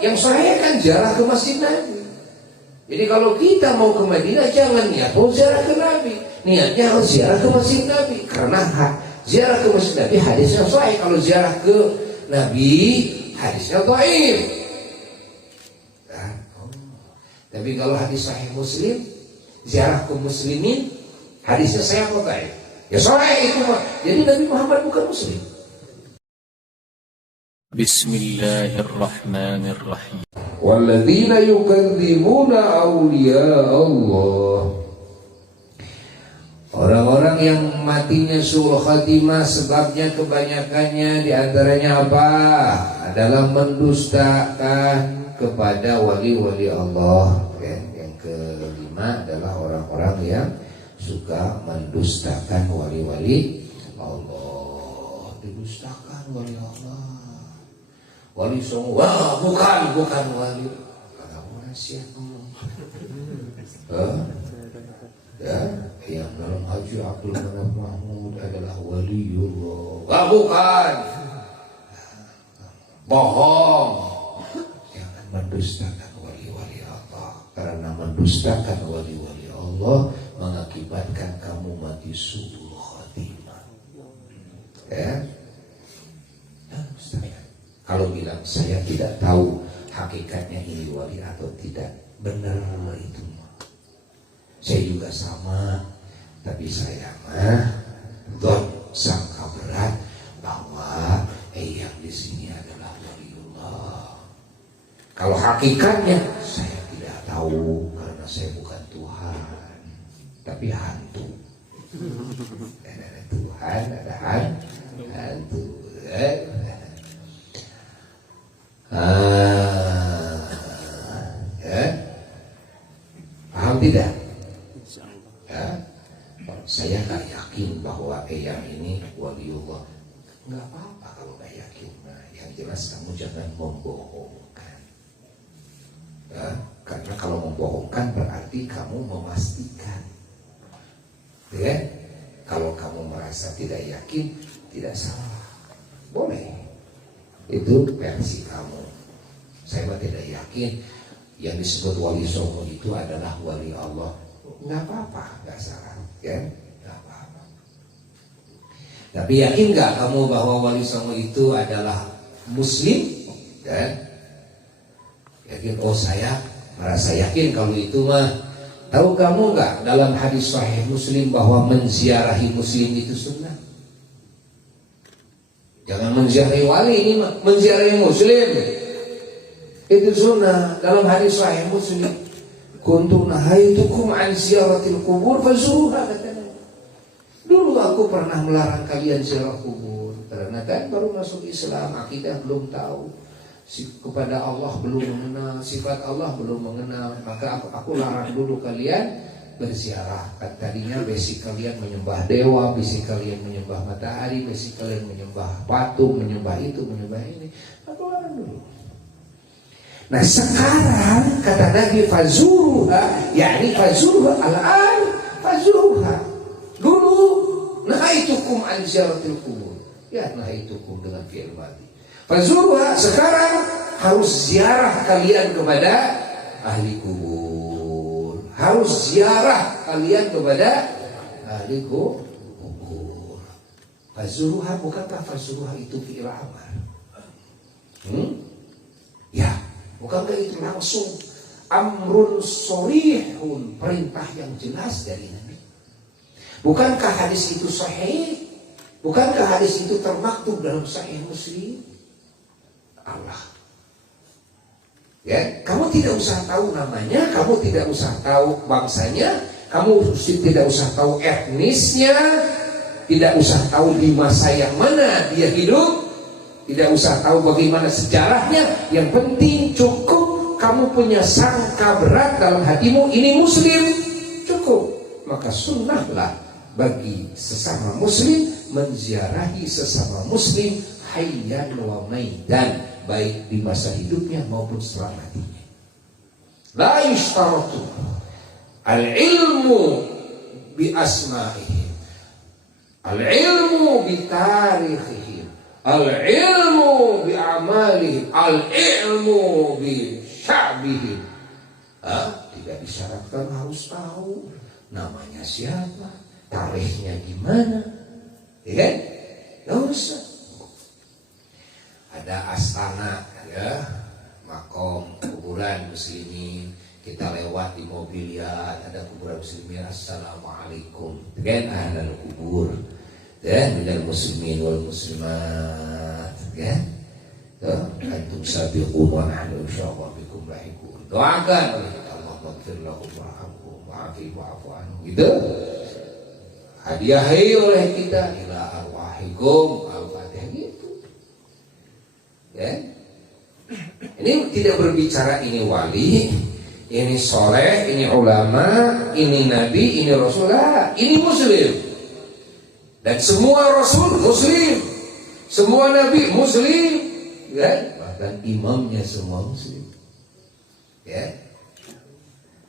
yang sahih kan ziarah ke Masjid Nabi. Jadi kalau kita mau ke Madinah jangan niat mau ziarah ke Nabi, niatnya harus ziarah ke Masjid Nabi. Karena ziarah ke Masjid Nabi hadisnya sahih. Kalau ziarah ke Nabi hadisnya dhaif. Tapi kalau hadis sahih Muslim, ziarah ke muslimin hadisnya sahih atau dhaif? Ya sahih itu mah. Jadi Nabi Muhammad bukan muslim. Bismillahirrahmanirrahim. Walladzina yukadzibuna awliya Allah. Orang-orang yang matinya su'ul khatimah sebabnya kebanyakannya diantaranya apa? Adalah mendustakan kepada wali-wali Allah. Yang kelima adalah orang-orang yang suka mendustakan wali-wali Allah. Didustakan wali Allah. Wali semua, bukan wali. Kamu nasihat ya, yang dalam Haji Abdul Manaf Mahmud adalah waliullah. Bukan. Bohong. Jangan mendustakan wali-wali Allah. Karena mendustakan wali-wali Allah mengakibatkan kamu mati su'ul khatimah. Ya. Kalau bilang saya tidak tahu hakikatnya ini wali atau tidak, benar itu. Saya juga sama, tapi saya sangka berat bahwa yang di sini adalah waliullah. Kalau hakikatnya saya tidak tahu karena saya bukan Tuhan, tapi hantu. Ada Tuhan, ada hantu. Paham tidak? Ya, saya nggak yakin bahwa yang ini waliullah. Nggak apa-apa kalau nggak yakin. Nah, yang jelas kamu jangan membohongkan. Ya, karena kalau membohongkan berarti kamu memastikan. Ya, kalau kamu merasa tidak yakin, tidak salah, boleh. Itu versi kamu. Saya tidak yakin yang disebut wali songo itu adalah wali Allah. Nggak apa-apa, nggak salah, ya, nggak apa-apa. Tapi yakin nggak kamu bahwa wali songo itu adalah Muslim? Ya? Yakin? Oh, saya merasa yakin kalau itu mah. Tahu kamu nggak dalam hadis sahih Muslim bahwa menziarahi Muslim itu sunnah? Jangan menziarahi wali, ini mah menziarahi Muslim. Itu sunnah. Dalam hadis sahih Muslim, kuntu nahaitukum an ziyaratil kubur fazuruha, katanya. Dulu aku pernah melarang kalian ziarah kubur karena kan baru masuk Islam, akidah belum tahu, kepada Allah belum mengenal, sifat Allah belum mengenal, maka aku larang dulu kalian berziarah. Tadinya basic kalian menyembah dewa, basic kalian menyembah matahari, basic kalian menyembah patung, menyembah itu, menyembah ini. Aku larang dulu. Nah sekarang kata Nabi fazuruha, yakni fazuruha al-an, fazuruha. Dulu nahaitukum an ziyaratil kubur. Ya, nahaitukum dengan fi'il madhi. Fazuruha, sekarang harus ziarah kalian kepada ahli kubur. Harus ziarah kalian kepada ahli kubur. Fazuruha, bukankah fazuruha itu fi'il amar? Ya. Bukankah itu langsung amrun sharihun, perintah yang jelas dari Nabi? Bukankah hadis itu sahih? Bukankah hadis itu termaktub dalam sahih Muslim? Allah. Ya, kamu tidak usah tahu namanya, kamu tidak usah tahu bangsanya, kamu tidak usah tahu etnisnya, tidak usah tahu di masa yang mana dia hidup. Tidak usah tahu bagaimana sejarahnya. Yang penting cukup kamu punya sangka berat dalam hatimu, ini Muslim. Cukup. Maka sunnahlah bagi sesama Muslim menziarahi sesama Muslim hayyan wa maitan, baik di masa hidupnya maupun setelah matinya. La yushtaratu al-ilmu bi asma'ihim, al-ilmu bi tarikhihim, Al-ilmu bi'amalihim, al-ilmu bi-sya'bihim. Tidak disyaratkan harus tahu namanya siapa, tarikhnya gimana, ya kan? Nggak usah. Ada astana, ya, makom kuburan muslimin. Kita lewat di mobil, ya, ada kuburan muslimin. Assalamualaikum, kan? Ahlal kubur, dan minal muslimin wal muslimat, kan? Antum sabiqun wa nahnu insyaallah bikum lahiqun. Doakan oleh Allah, maghfir lahum warhamhum wa'fu anhum. Gitu. Hadiahi oleh kita ila arwahikum, al-fatihah, gitu. Ya. Ini tidak berbicara ini wali, ini soleh, ini ulama, ini nabi, ini rasulullah, ini muslim. Dan semua rasul muslim, semua nabi muslim, ya? Bahkan imamnya semua muslim. Ya.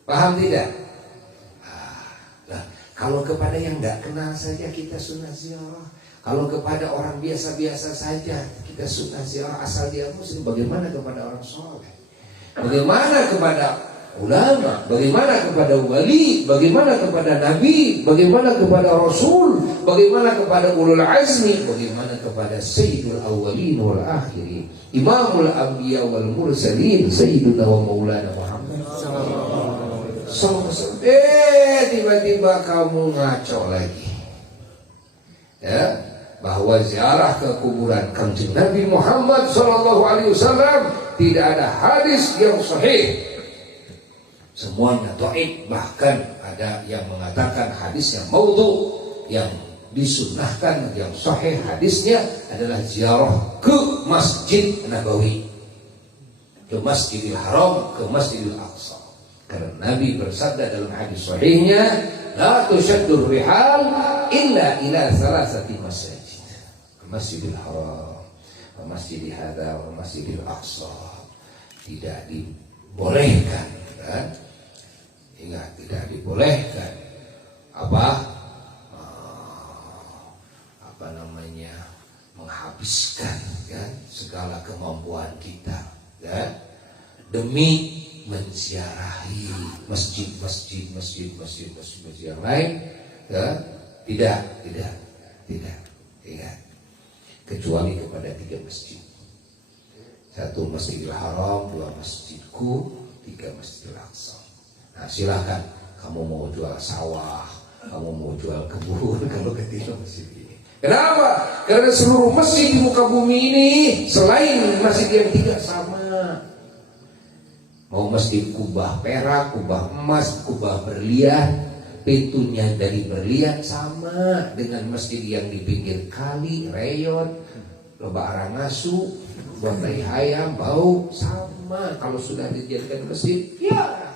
Paham tidak? Nah, kalau kepada yang tidak kenal saja kita sunnah ziarah. Kalau kepada orang biasa-biasa saja kita sunnah ziarah asal dia muslim, bagaimana kepada orang soleh? Bagaimana kepada ulama? Bagaimana kepada wali? Bagaimana kepada nabi? Bagaimana kepada rasul? Bagaimana kepada ulul azmi? Bagaimana kepada sayyidul awwalin wal akhirin, imamul anbiya wal mursalin, sayyiduna wa maulana Muhammad sallallahu alaihi wasallam. Tiba-tiba kamu ngaco lagi, ya, bahwa ziarah ke kuburan Kanjeng Nabi Muhammad sallallahu alaihi wasallam tidak ada hadis yang sahih. Semuanya dhaif, bahkan ada yang mengatakan hadis yang maudhu. Yang disunnahkan, yang sahih hadisnya adalah ziarah ke Masjid Nabawi, ke Masjidil Haram, ke Masjidil Aqsa. Karena Nabi bersabda dalam hadis sahihnya, la tushaddur rihal illa ila salasati masajid, ke Masjidil Haram, ke Masjidil Hadza, ke Masjidil Aqsa. Tidak dibolehkan, kan? Ingat, tidak dibolehkan menghabiskan, kan, segala kemampuan kita, kan, demi menziarahi masjid yang lain, kan? Tidak. Kecuali kepada 3 masjid. 1 Masjidil Haram, 2 Masjidku, 3 Masjidil Aqsa. Nah, silakan kamu mau jual sawah, kamu mau jual kebun kalau ketiga masjid ini. Kenapa? Karena seluruh masjid di muka bumi ini selain masjid yang 3 sama. Mau masjid kubah perak, kubah emas, kubah berlian, pintunya dari berlian, sama dengan masjid yang di pinggir kali, reyon, loba arangasu, buat tai hayam, bau, sama. Kalau sudah dijadikan masjid, ya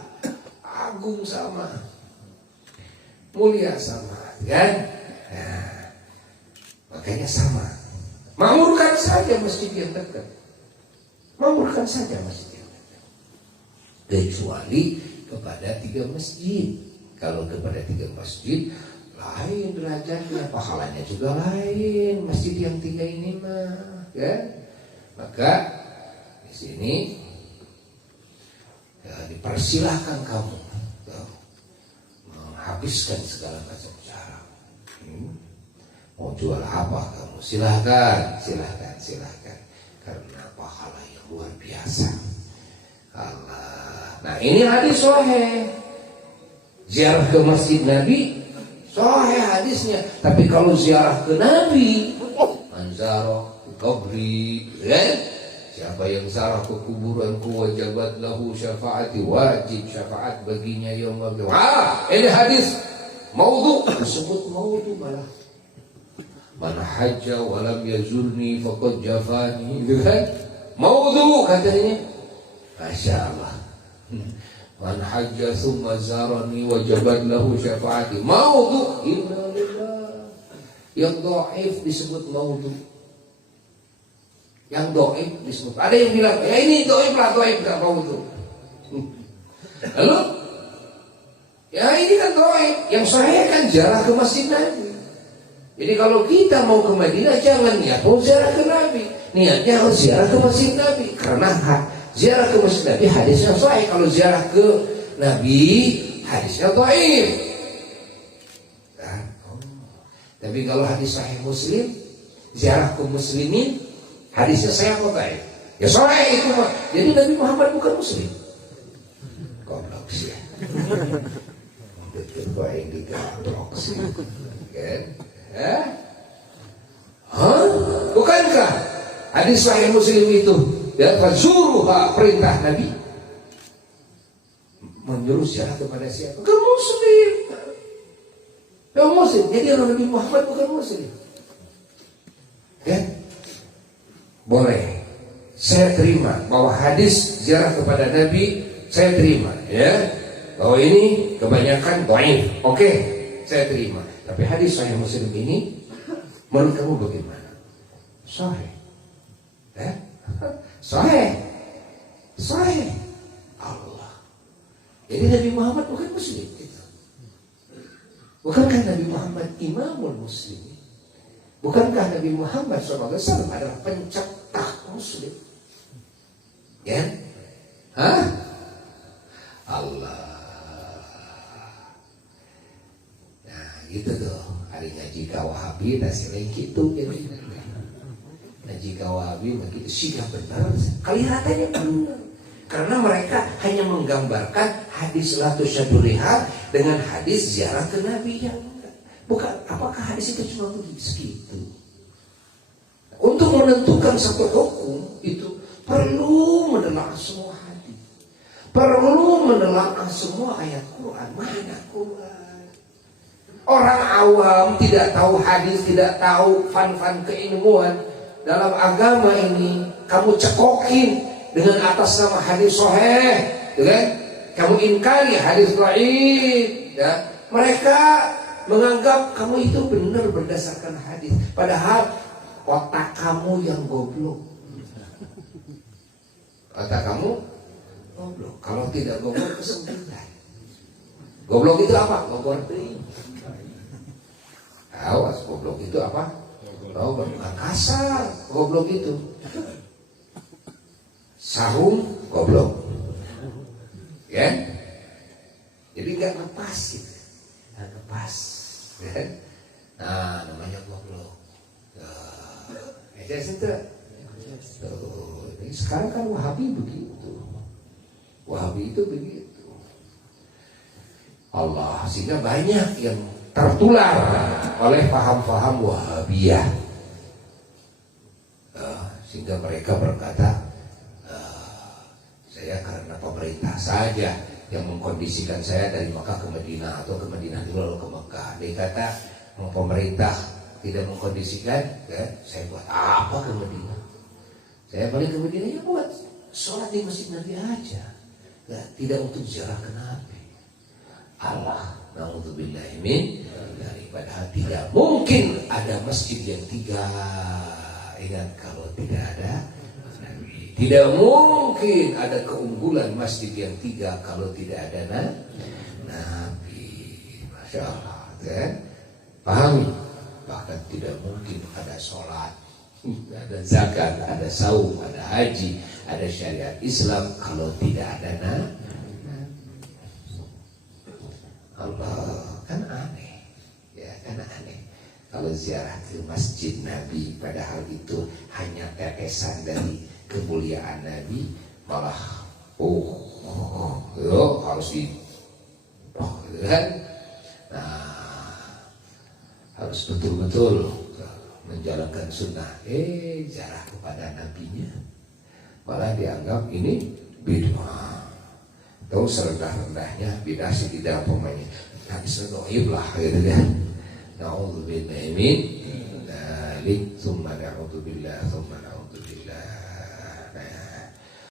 agung sama, mulia sama, kan? Nah, makanya sama. Makmurkan saja masjid yang dekat, makmurkan saja masjid yang dekat. Kecuali kepada 3 masjid. Kalau kepada 3 masjid lain derajatnya, pahalanya juga lain. Masjid yang 3 ini mah, ya. Maka di sini ya, dipersilahkan kamu menghabiskan segala macam cara. Mau jual apa kamu? Silahkan. Karena pahala yang luar biasa. Allah. Nah, ini hadis sahih. Ziarah ke Masjid Nabi sahih hadisnya. Tapi kalau ziarah ke Nabi, manzarah ke kubri, ya? Siapa yang ziarah ke kuburanku, wajabat lahu syafaati, wajib syafaat baginya yaumul qiyamah. Ini hadis maudhu, disebut maudhu malah. Man hajja wa lam yazurni faqad jafani, gitu kan? Maudhu katanya. Masya Allah. Man hajja thumma zarani wajabat lahu syafaati. Maudhu, inna lillah. Yang dhaif disebut maudhu. Yang dhaif disebut. Ada yang bilang, ya ini dhaif enggak maudhu. Lalu ya ini kan dhaif. Yang sahih kan ziarah ke Masjid Nabi. Jadi kalau kita mau ke Madinah jangan niat mau ziarah ke Nabi, niatnya harus ziarah ke Masjid Nabi. Karena ziarah ke Masjid Nabi hadisnya sahih. Kalau ziarah ke Nabi hadisnya dhaif. Nah, tapi kalau hadis sahih Muslim, ziarah ke muslimin hadisnya sahih apa dhaif? Ya sahih itu mah. Jadi Nabi Muhammad bukan muslim. Goblok sih. Betul kok yang digablok sih. Kan? Bukankah hadis sahih Muslim itu ya fazuruha perintah Nabi menyuruh ziarah kepada siapa? Bukan muslim. Yang muslim. Jadi orang Nabi Muhammad bukan muslim. Ya? Boleh. Saya terima bahwa hadis ziarah kepada Nabi saya terima, ya. Bahwa ini kebanyakan dhaif. Oke, saya terima. Tapi hadis sahih Muslim ini menurut kamu bagaimana? Sahih. Ya? Sahih. Sahih. Allah. Jadi Nabi Muhammad bukan muslim gitu. Bukankah Nabi Muhammad imamul muslimin? Bukankah Nabi Muhammad SAW adalah pencetak muslim? Ya? Hah? Allah. Gitu tuh, hari ngaji ka Wahabi nasi lain gitu gitu. Ngaji ka Wahabi begitu sih benar, kelihatannya benar. Karena mereka hanya menggambarkan hadis la tusyaddu rihal dengan hadis ziarah ke Nabi yang bukan. Apakah hadis itu cuma begitu? Untuk menentukan satu hukum itu perlu menelaah semua hadis, perlu menelaah semua ayat Quran. Mana Quran? Orang awam tidak tahu hadis, tidak tahu fan-fan keilmuan dalam agama ini. Kamu cekokin dengan atas nama hadis sahih, kan? Kamu ingkari hadis dhaif, ya? Mereka menganggap kamu itu benar berdasarkan hadis, padahal otak kamu yang goblok. Otak kamu goblok. Kalau tidak goblok kesembilan. Goblok itu apa? Goblok. Awas, goblok itu apa? Goblok bukan kasar. Goblok itu sahum goblok. Ya? Jadi nggak ngepas gitu. Nggak ngepas. Ya? Nah, namanya goblok. Aja situ. Sekarang kan Wahabi begitu. Wahabi itu begitu. Allah, sehingga banyak yang tertular oleh paham-paham Wahabiyah, sehingga mereka berkata, saya karena pemerintah saja yang mengkondisikan saya dari Mekah ke Madinah atau ke Madinah dulu lalu ke Mekah. Dia kata, pemerintah tidak mengkondisikan, ya, saya buat apa ke Madinah? Saya balik ke Madinah ya buat sholat di Masjid Nabi aja, ya, tidak untuk ziarah ke Nabi. Allah, na'udzubillahi min padahal tidak mungkin ada masjid yang tiga. Ingat, kalau tidak ada Nabi, tidak mungkin ada keunggulan masjid yang tiga kalau tidak ada Nabi. Masya Allah, kan? Pahami? Bahkan tidak mungkin ada sholat, ada zakat, ada saum, ada haji, ada syariat Islam kalau tidak ada Nabi. Allah, kan aneh, ya kan aneh. Kalau ziarah ke masjid Nabi, padahal itu hanya tetesan dari kemuliaan Nabi, malah harus gitu kan? Nah, harus betul-betul menjalankan sunnah. Ziarah kepada Nabinya malah dianggap ini bid'ah. Tahu serendah-rendahnya bid'ah sih tidak pemainnya. Nabi sedoi lah gitu kan. Na'udzubillahi min dzalik, tsumma na'udzubillah, tsumma